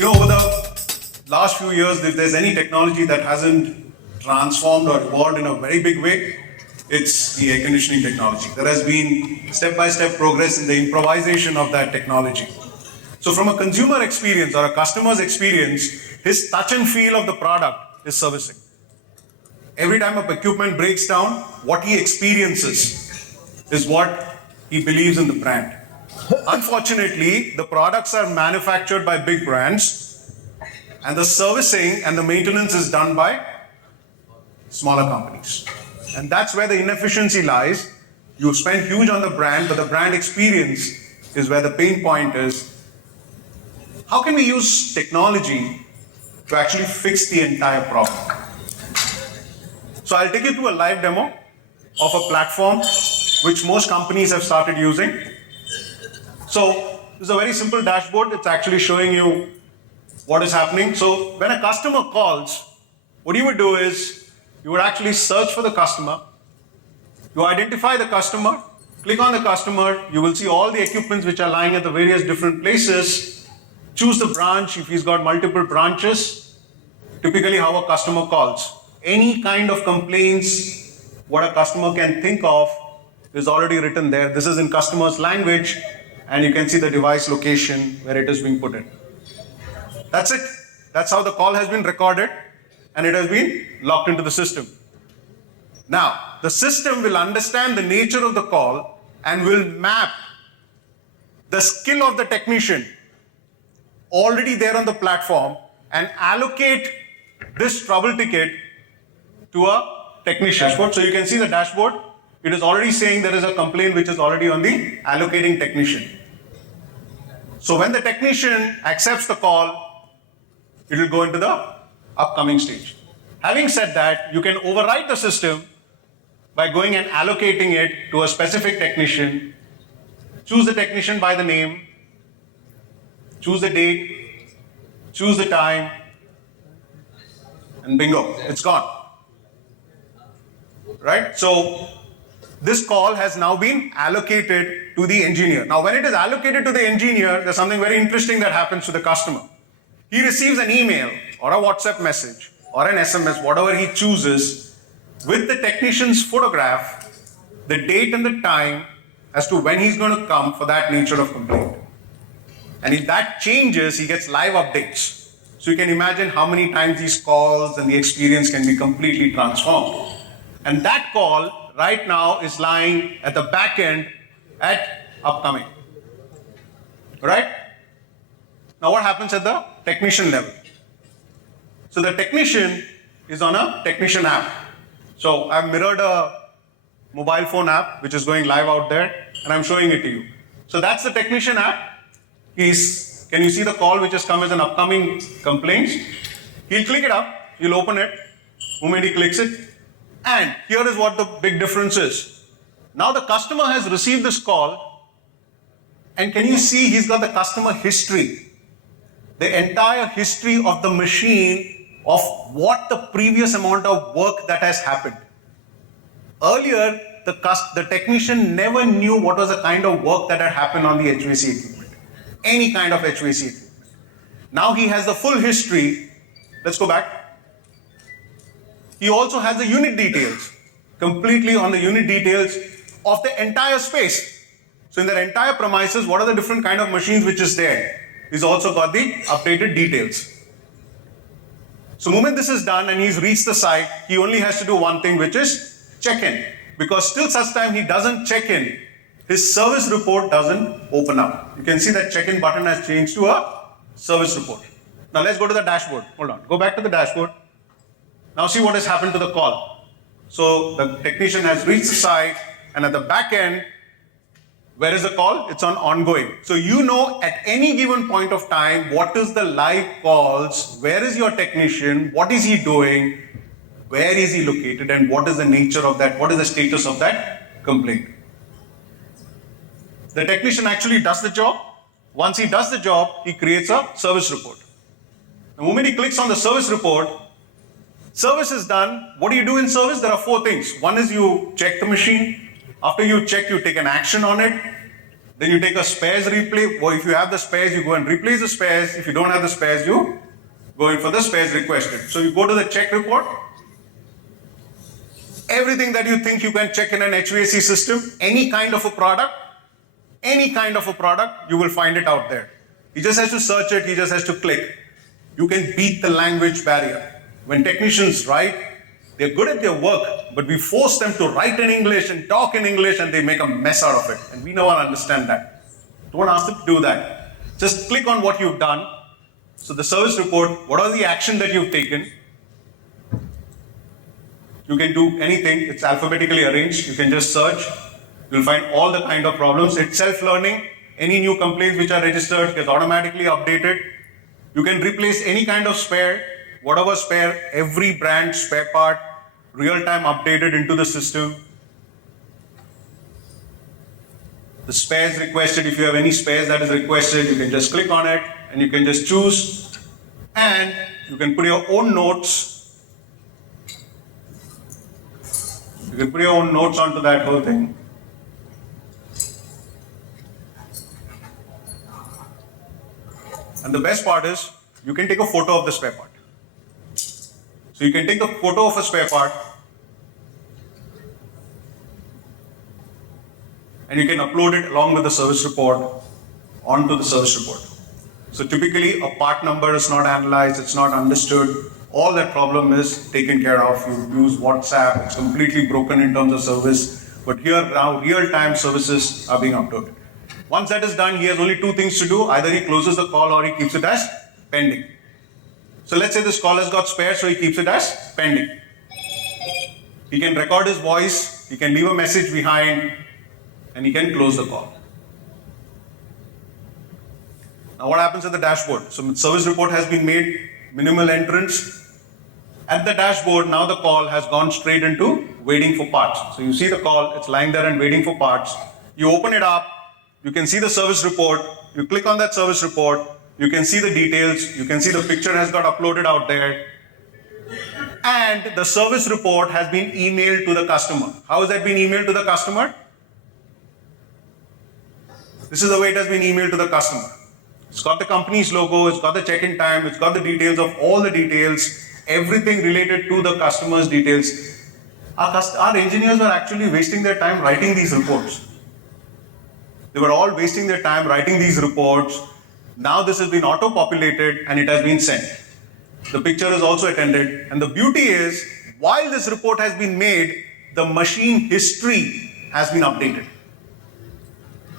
Over the last few years, if there's any technology that hasn't transformed or evolved in a very big way, it's the air conditioning technology. There has been step-by-step progress in the improvisation of that technology. So from a consumer experience or a customer's experience, his touch and feel of the product is servicing. Every time a equipment breaks down, what he experiences is what he believes in the brand. Unfortunately, the products are manufactured by big brands, and the servicing and the maintenance is done by smaller companies. And that's where the inefficiency lies. You spend huge on the brand, but the brand experience is where the pain point is. How can we use technology to actually fix the entire problem? So I'll take you to a live demo of a platform which most companies have started using. So this is a very simple dashboard. It's actually showing you what is happening. So when a customer calls, what you would do is you would actually search for the customer. You identify the customer, click on the customer. You will see all the equipments which are lying at the various different places. Choose the branch if he's got multiple branches. Typically how a customer calls. Any kind of complaints, what a customer can think of is already written there. This is in customer's language. And you can see the device location where it is being put in. That's it. That's how the call has been recorded and it has been locked into the system. Now, the system will understand the nature of the call and will map the skill of the technician already there on the platform and allocate this trouble ticket to a technician. So you can see the dashboard. It is already saying there is a complaint which is already on the allocating technician. So when the technician accepts the call, it will go into the upcoming stage. Having said that, you can override the system by going and allocating it to a specific technician. Choose the technician by the name, choose the date, choose the time, and bingo, it's gone. Right? So this call has now been allocated to the engineer. Now, when it is allocated to the engineer, there's something very interesting that happens to the customer. He receives an email or a WhatsApp message or an SMS, whatever he chooses, with the technician's photograph, the date and the time as to when he's going to come for that nature of complaint. And if that changes, he gets live updates. So you can imagine how many times these calls and the experience can be completely transformed. And that call right now is lying at the back end at upcoming. Right? Now what happens at the technician level? So the technician is on a technician app. So I've mirrored a mobile phone app which is going live out there and I'm showing it to you. So that's the technician app. Can you see the call which has come as an upcoming complaint? He'll click it up, he'll open it, the moment he clicks it. And here is what the big difference is. Now the customer has received this call, and can you see he's got the customer history, the entire history of the machine of what the previous amount of work that has happened. Earlier, the technician never knew what was the kind of work that had happened on the HVAC equipment, any kind of HVAC equipment. Now he has the full history. Let's go back. He also has the unit details, completely on the unit details of the entire space. So in the entire premises, what are the different kind of machines which is there? He's also got the updated details. So the moment this is done and he's reached the site, he only has to do one thing, which is check in. Because till such time he doesn't check in, his service report doesn't open up. You can see that check-in button has changed to a service report. Now let's go to the dashboard. Hold on, go back to the dashboard. Now see what has happened to the call. So the technician has reached the site and at the back end, where is the call? It's on ongoing. So you know at any given point of time, what is the live calls, where is your technician, what is he doing, where is he located and what is the nature of that, what is the status of that complaint. The technician actually does the job. Once he does the job, he creates a service report. The moment he clicks on the service report, service is done. What do you do in service? There are 4 things. One is you check the machine. After you check, you take an action on it. Then you take a spares replay, or if you have the spares, you go and replace the spares. If you don't have the spares, you go in for the spares requested. So you go to the check report. Everything that you think you can check in an HVAC system, any kind of a product, you will find it out there. He just has to search it, he just has to click. You can beat the language barrier. When technicians write, they're good at their work, but we force them to write in English and talk in English and they make a mess out of it. And we never understand that. Don't ask them to do that. Just click on what you've done. So the service report, what are the action that you've taken? You can do anything, it's alphabetically arranged. You can just search. You'll find all the kind of problems. It's self-learning. Any new complaints which are registered gets automatically updated. You can replace any kind of spare, whatever spare, every brand spare part, real-time updated into the system. The spares requested, if you have any spares that is requested, you can just click on it and you can just choose and you can put your own notes. You can put your own notes onto that whole thing. And the best part is, you can take a photo of the spare part. So you can take the photo of a spare part and you can upload it along with the service report onto the service report. So typically a part number is not analyzed, it's not understood. All that problem is taken care of. You use WhatsApp, it's completely broken in terms of service. But here now real-time services are being uploaded. Once that is done, he has only two things to do. Either he closes the call or he keeps it as pending. So let's say this call has got spare, so he keeps it as pending. He can record his voice, he can leave a message behind, and he can close the call. Now what happens at the dashboard? So service report has been made, minimal entrance. At the dashboard, now the call has gone straight into waiting for parts. So you see the call, it's lying there and waiting for parts. You open it up, you can see the service report, you click on that service report, you can see the details, you can see the picture has got uploaded out there, and the service report has been emailed to the customer. How has that been emailed to the customer? This is the way it has been emailed to the customer. It's got the company's logo, it's got the check-in time, it's got the details of all the details, everything related to the customer's details. Our engineers were actually wasting their time writing these reports. They were all wasting their time writing these reports. Now this has been auto-populated and it has been sent. The picture is also attended. And the beauty is, while this report has been made, the machine history has been updated.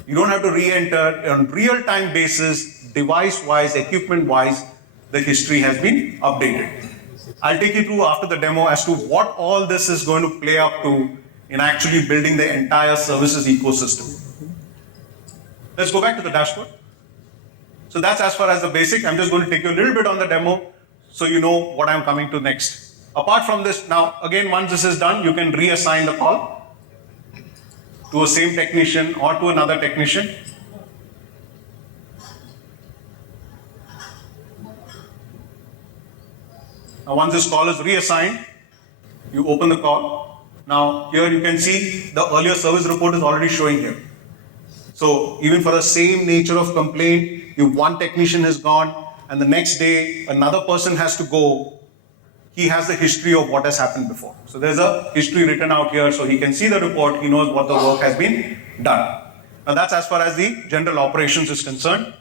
You don't have to re-enter on real-time basis, device-wise, equipment-wise, the history has been updated. I'll take you through after the demo as to what all this is going to play up to in actually building the entire services ecosystem. Let's go back to the dashboard. So that's as far as the basic. I'm just going to take you a little bit on the demo so you know what I'm coming to next. Apart from this, now again, once this is done, you can reassign the call to a same technician or to another technician. Now once this call is reassigned, you open the call. Now here you can see the earlier service report is already showing here. So even for the same nature of complaint, if one technician has gone and the next day another person has to go, he has the history of what has happened before. So there's a history written out here so he can see the report, he knows what the work has been done. Now that's as far as the general operations is concerned.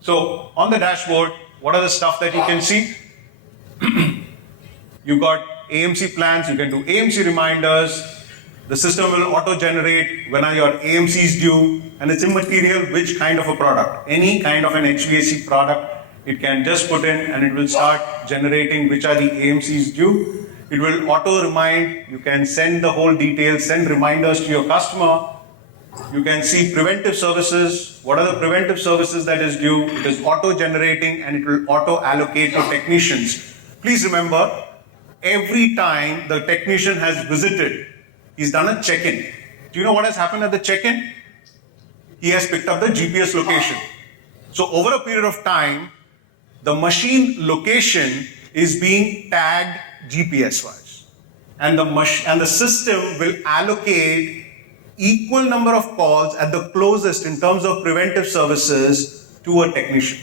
So on the dashboard, what are the stuff that you can see? You've got AMC plans, you can do AMC reminders. The system will auto-generate when are your AMCs due, and it's immaterial which kind of a product. Any kind of an HVAC product, it can just put in and it will start generating which are the AMCs due. It will auto-remind, you can send the whole details, send reminders to your customer. You can see preventive services. What are the preventive services that is due? It is auto-generating and it will auto-allocate to technicians. Please remember, every time the technician has visited, he's done a check-in. Do you know what has happened at the check-in? He has picked up the GPS location. So over a period of time, the machine location is being tagged GPS-wise. And the system will allocate equal number of calls at the closest in terms of preventive services to a technician.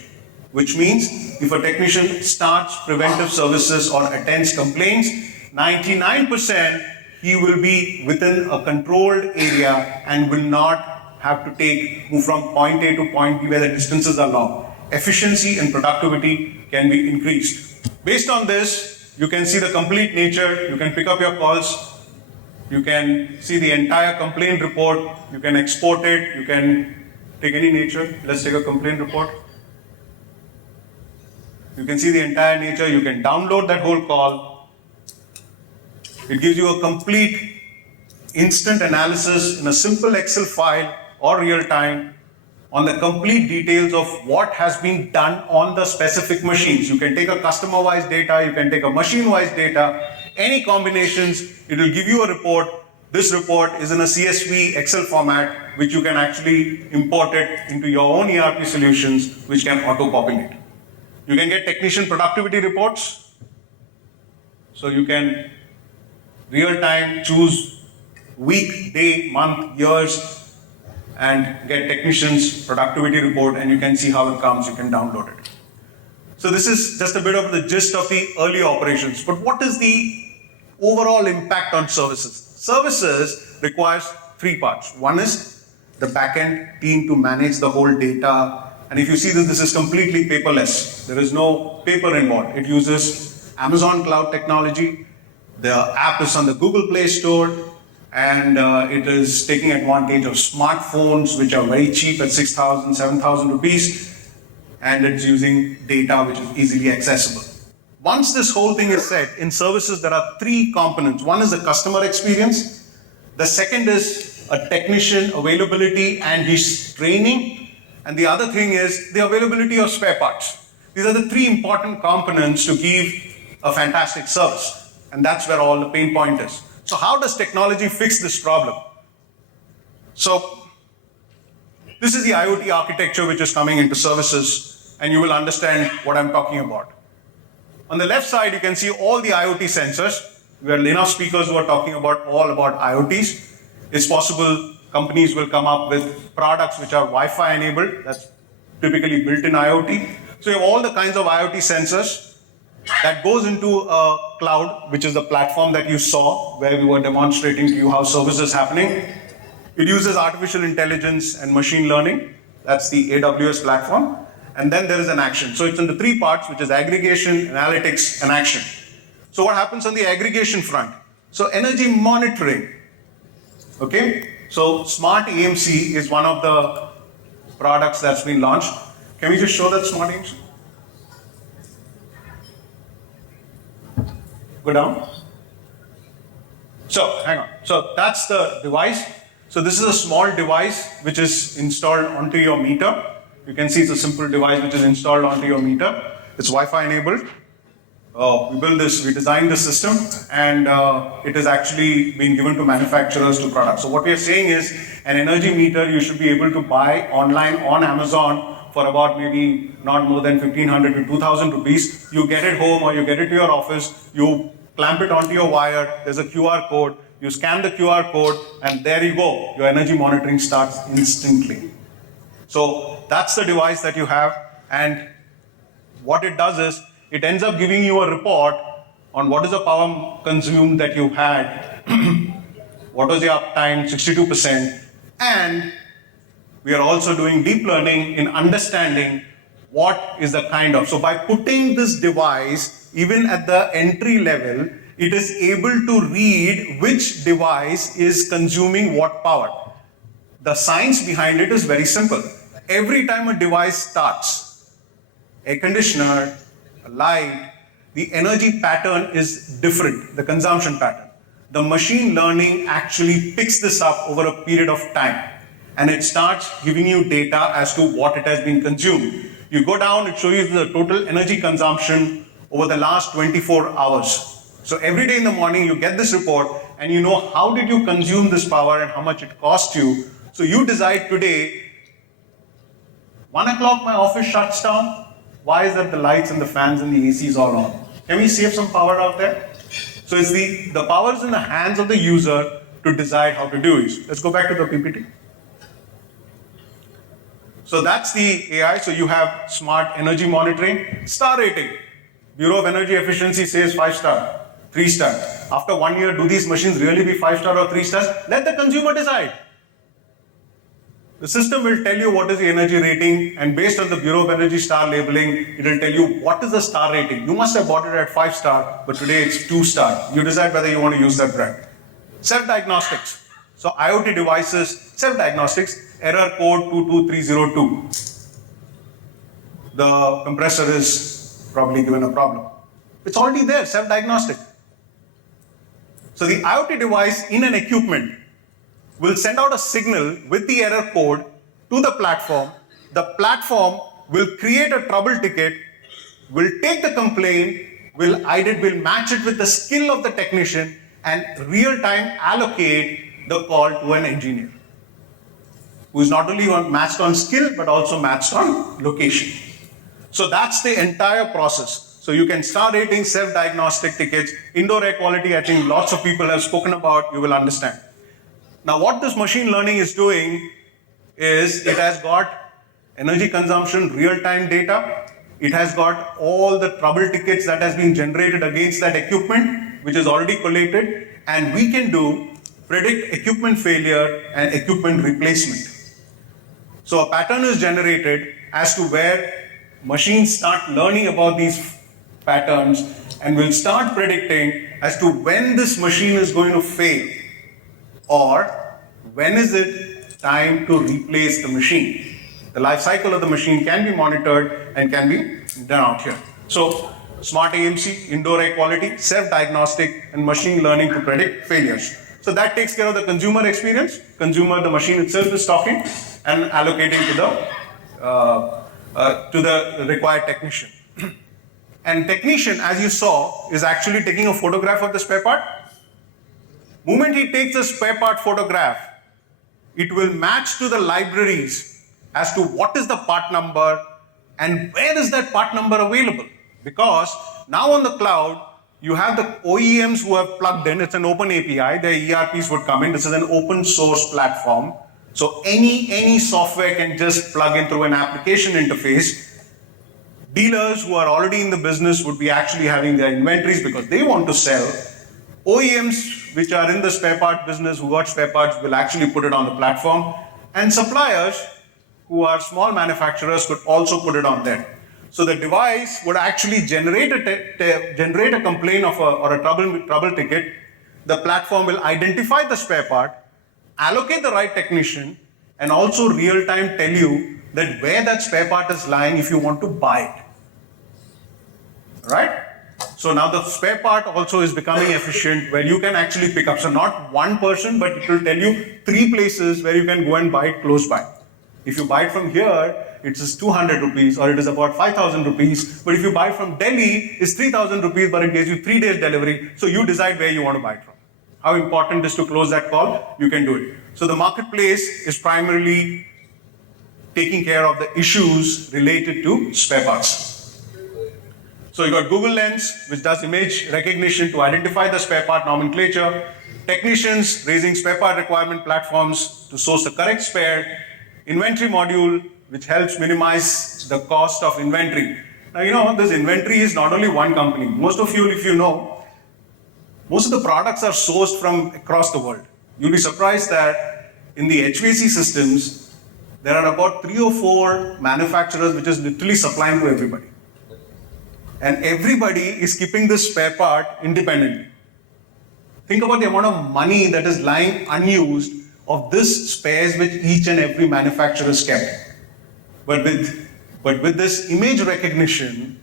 Which means if a technician starts preventive services or attends complaints, 99% he will be within a controlled area and will not have to move from point A to point B where the distances are long. Efficiency and productivity can be increased. Based on this, you can see the complete nature, you can pick up your calls, you can see the entire complaint report, you can export it, you can take any nature. Let's take a complaint report. You can see the entire nature, you can download that whole call. It gives you a complete instant analysis in a simple Excel file or real time on the complete details of what has been done on the specific machines. You can take a customer-wise data, you can take a machine-wise data, any combinations, it will give you a report. This report is in a CSV Excel format, which you can actually import it into your own ERP solutions, which can auto-populate. You can get technician productivity reports. So you can real-time choose week, day, month, years, and get technicians productivity report, and you can see how it comes, you can download it. So this is just a bit of the gist of the early operations. But what is the overall impact on services? Services requires three parts. One is the backend team to manage the whole data. And if you see this is completely paperless. There is no paper involved. It uses Amazon cloud technology. The app is on the Google Play Store, and it is taking advantage of smartphones, which are very cheap at 6,000, 7,000 rupees, and it's using data which is easily accessible. Once this whole thing is set, in services there are three components. One is the customer experience. The second is a technician availability and his training. And the other thing is the availability of spare parts. These are the three important components to give a fantastic service. And that's where all the pain point is. So how does technology fix this problem? So this is the IoT architecture which is coming into services, and you will understand what I'm talking about. On the left side, you can see all the IoT sensors. We are enough speakers who are talking all about IoTs. It's possible companies will come up with products which are Wi-Fi enabled. That's typically built in IoT. So you have all the kinds of IoT sensors that goes into a cloud, which is the platform that you saw where we were demonstrating to you how service is happening. It uses artificial intelligence and machine learning. That's the AWS platform. And then there is an action. So it's in the three parts, which is aggregation, analytics, and action. So what happens on the aggregation front? So energy monitoring. Okay? So Smart AMC is one of the products that's been launched. Can we just show that Smart AMC? Go down. So, hang on. So that's the device. So this is a small device which is installed onto your meter. You can see it's a simple device which is installed onto your meter. It's Wi-Fi enabled. We designed this system, and it is actually being given to manufacturers to products. So what we are saying is an energy meter you should be able to buy online on Amazon for about maybe not more than 1,500 to 2,000 rupees. You get it home or you get it to your office, you clamp it onto your wire, there's a QR code, you scan the QR code, and there you go. Your energy monitoring starts instantly. So that's the device that you have, and what it does is, it ends up giving you a report on what is the power consumed that you had, what was the uptime, 62%, and we are also doing deep learning in understanding what is the kind of. So by putting this device, even at the entry level, it is able to read which device is consuming what power. The science behind it is very simple. Every time a device starts, air conditioner, a light, the energy pattern is different, the consumption pattern. The machine learning actually picks this up over a period of time, and it starts giving you data as to what it has been consumed. You go down, it shows you the total energy consumption over the last 24 hours. So every day in the morning you get this report and you know how did you consume this power and how much it cost you. So you decide today, 1 o'clock my office shuts down. Why is that the lights and the fans and the ACs all on? Can we save some power out there? So it's the power is in the hands of the user to decide how to do it. Let's go back to the PPT. So that's the AI. So you have smart energy monitoring, star rating. Bureau of Energy Efficiency says 5-star, 3-star. After 1 year, do these machines really be 5-star or 3 stars? Let the consumer decide. The system will tell you what is the energy rating, and based on the Bureau of Energy star labeling, it will tell you what is the star rating. You must have bought it at 5-star, but today it's 2-star. You decide whether you want to use that brand. Self-diagnostics. So IoT devices, self-diagnostics, error code 22302. The compressor is probably given a problem. It's already there, self-diagnostic. So the IoT device in an equipment will send out a signal with the error code to the platform. The platform will create a trouble ticket, will take the complaint, will match it with the skill of the technician, and real-time allocate the call to an engineer who is not only matched on skill but also matched on location. So that's the entire process. So you can star rating, self-diagnostic tickets, indoor air quality. I think lots of people have spoken about, you will understand. Now what this machine learning is doing is it has got energy consumption, real-time data. It has got all the trouble tickets that has been generated against that equipment, which is already collated, and we can predict equipment failure and equipment replacement. So a pattern is generated as to where machines start learning about these patterns and will start predicting as to when this machine is going to fail or when is it time to replace the machine. The life cycle of the machine can be monitored and can be done out here. So smart AMC, indoor air quality, self-diagnostic, and machine learning to predict failures. So that takes care of the consumer experience. Consumer, the machine itself is talking and allocating to the required technician. And technician, as you saw, is actually taking a photograph of the spare part. Moment he takes a spare part photograph, it will match to the libraries as to what is the part number and where is that part number available. Because now on the cloud, you have the OEMs who have plugged in. It's an open API. The ERPs would come in. This is an open source platform. So any software can just plug in through an application interface. Dealers who are already in the business would be actually having their inventories because they want to sell. OEMs which are in the spare part business who got spare parts will actually put it on the platform. And suppliers who are small manufacturers could also put it on there. So the device would actually generate a complaint or a trouble ticket. The platform will identify the spare part, allocate the right technician, and also real-time tell you that where that spare part is lying if you want to buy it. Right? So now the spare part also is becoming efficient where you can actually pick up. So not one person, but it will tell you 3 places where you can go and buy it close by. If you buy it from here, it is 200 rupees or it is about 5,000 rupees. But if you buy from Delhi, it's 3,000 rupees, but it gives you 3 days delivery. So you decide where you want to buy it from. How important is to close that call? You can do it. So the marketplace is primarily taking care of the issues related to spare parts. So you got Google Lens, which does image recognition to identify the spare part nomenclature. Technicians raising spare part requirement platforms to source the correct spare. Inventory module, which helps minimize the cost of inventory. Now, this inventory is not only one company. Most of you, if you know, most of the products are sourced from across the world. You'll be surprised that in the HVAC systems, there are about 3 or 4 manufacturers which is literally supplying to everybody. And everybody is keeping this spare part independently. Think about the amount of money that is lying unused of this spares which each and every manufacturer has kept. But with this image recognition,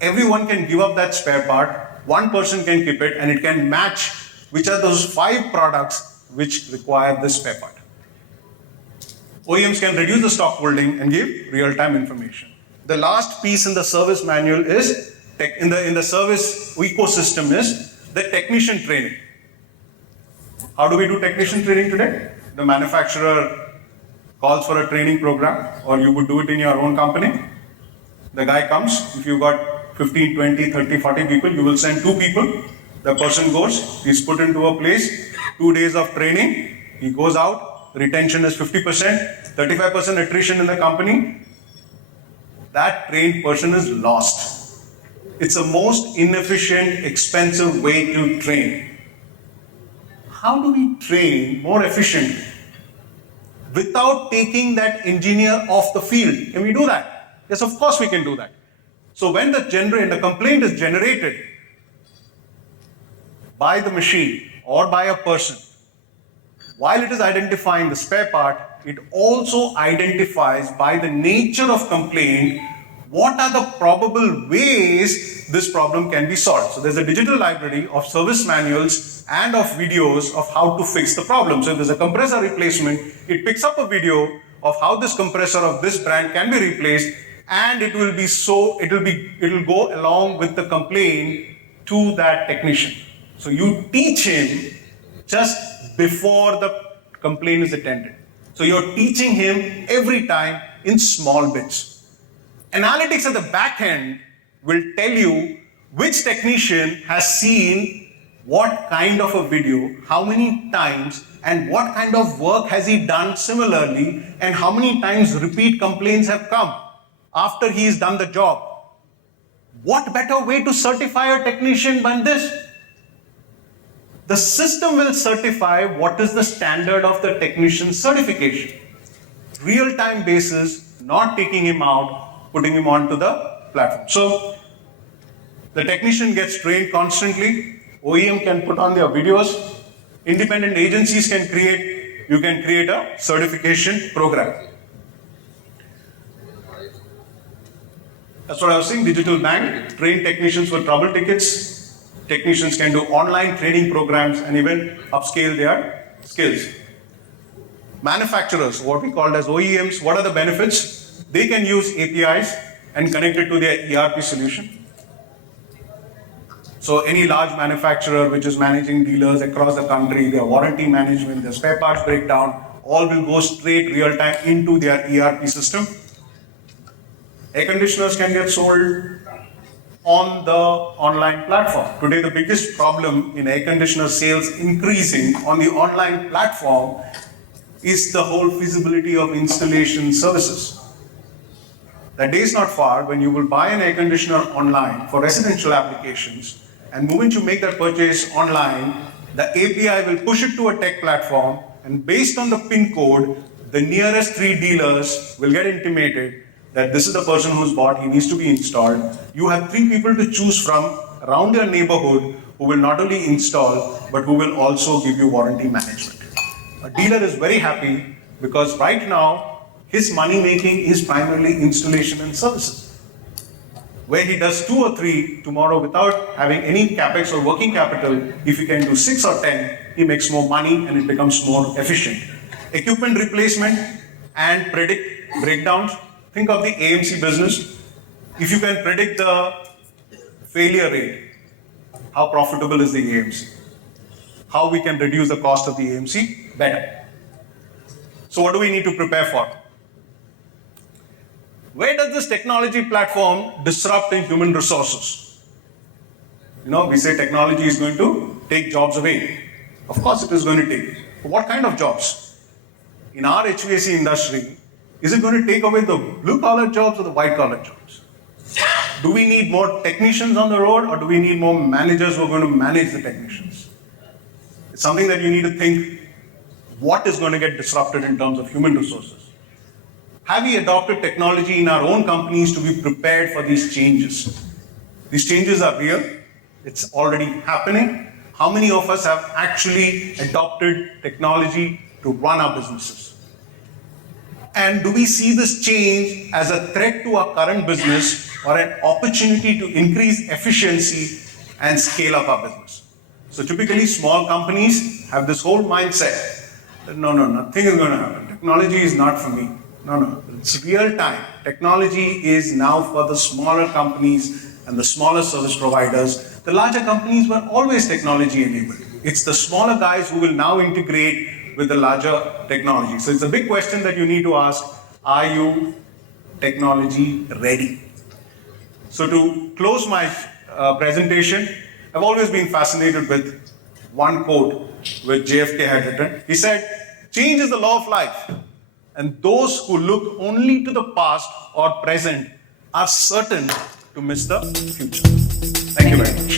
everyone can give up that spare part, one person can keep it, and it can match which are those 5 products which require this spare part. OEMs can reduce the stock holding and give real-time information. The last piece in the service manual is, in the service ecosystem is the technician training. How do we do technician training today? The manufacturer calls for a training program, or you would do it in your own company. The guy comes, if you've got 15, 20, 30, 40 people, you will send 2 people. The person goes, he's put into a place, 2 days of training, he goes out, retention is 50%, 35% attrition in the company. That trained person is lost. It's the most inefficient, expensive way to train. How do we train more efficiently without taking that engineer off the field? Can we do that? Yes, of course we can do that. So when the complaint is generated by the machine or by a person, while it is identifying the spare part, it also identifies by the nature of complaint what are the probable ways this problem can be solved. So there's a digital library of service manuals and of videos of how to fix the problem. So if there's a compressor replacement, it picks up a video of how this compressor of this brand can be replaced, and it will go along with the complaint to that technician. So you teach him just before the complaint is attended. So you're teaching him every time in small bits. Analytics at the back end will tell you which technician has seen what kind of a video, how many times, and what kind of work has he done similarly, and how many times repeat complaints have come after he's done the job. What better way to certify a technician than this? The system will certify what is the standard of the technician's certification. Real-time basis, not taking him out, putting him onto the platform. So the technician gets trained constantly. OEM can put on their videos. Independent agencies can create, you can create a certification program. That's what I was saying, digital bank, train technicians for trouble tickets. Technicians can do online training programs and even upscale their skills. Manufacturers, what we call as OEMs, what are the benefits? They can use APIs and connect it to their ERP solution. So any large manufacturer which is managing dealers across the country, their warranty management, their spare parts breakdown, all will go straight real time into their ERP system. Air conditioners can get sold on the online platform. Today, the biggest problem in air conditioner sales increasing on the online platform is the whole feasibility of installation services. That day is not far when you will buy an air conditioner online for residential applications, and the moment you make that purchase online, the API will push it to a tech platform, and based on the PIN code, the nearest 3 dealers will get intimated that this is the person who's bought, he needs to be installed. You have 3 people to choose from around your neighborhood who will not only install, but who will also give you warranty management. A dealer is very happy because right now, his money making is primarily installation and services. Where he does 2 or 3 tomorrow without having any capex or working capital, if he can do 6 or 10, he makes more money and it becomes more efficient. Equipment replacement and predict breakdowns. Think of the AMC business. If you can predict the failure rate, how profitable is the AMC? How we can reduce the cost of the AMC better. So what do we need to prepare for? Where does this technology platform disrupt in human resources? We say technology is going to take jobs away. Of course it is going to take. But what kind of jobs? In our HVAC industry, is it going to take away the blue-collar jobs or the white-collar jobs? Do we need more technicians on the road, or do we need more managers who are going to manage the technicians? It's something that you need to think, what is going to get disrupted in terms of human resources? Have we adopted technology in our own companies to be prepared for these changes? These changes are real. It's already happening. How many of us have actually adopted technology to run our businesses? And do we see this change as a threat to our current business or an opportunity to increase efficiency and scale up our business? So typically small companies have this whole mindset that no, nothing is going to happen. Technology is not for me. No, it's real time. Technology is now for the smaller companies and the smaller service providers. The larger companies were always technology enabled. It's the smaller guys who will now integrate with the larger technology. So it's a big question that you need to ask, are you technology ready? So to close my presentation, I've always been fascinated with one quote which JFK had written. He said, change is the law of life, and those who look only to the past or present are certain to miss the future. Thank you very much.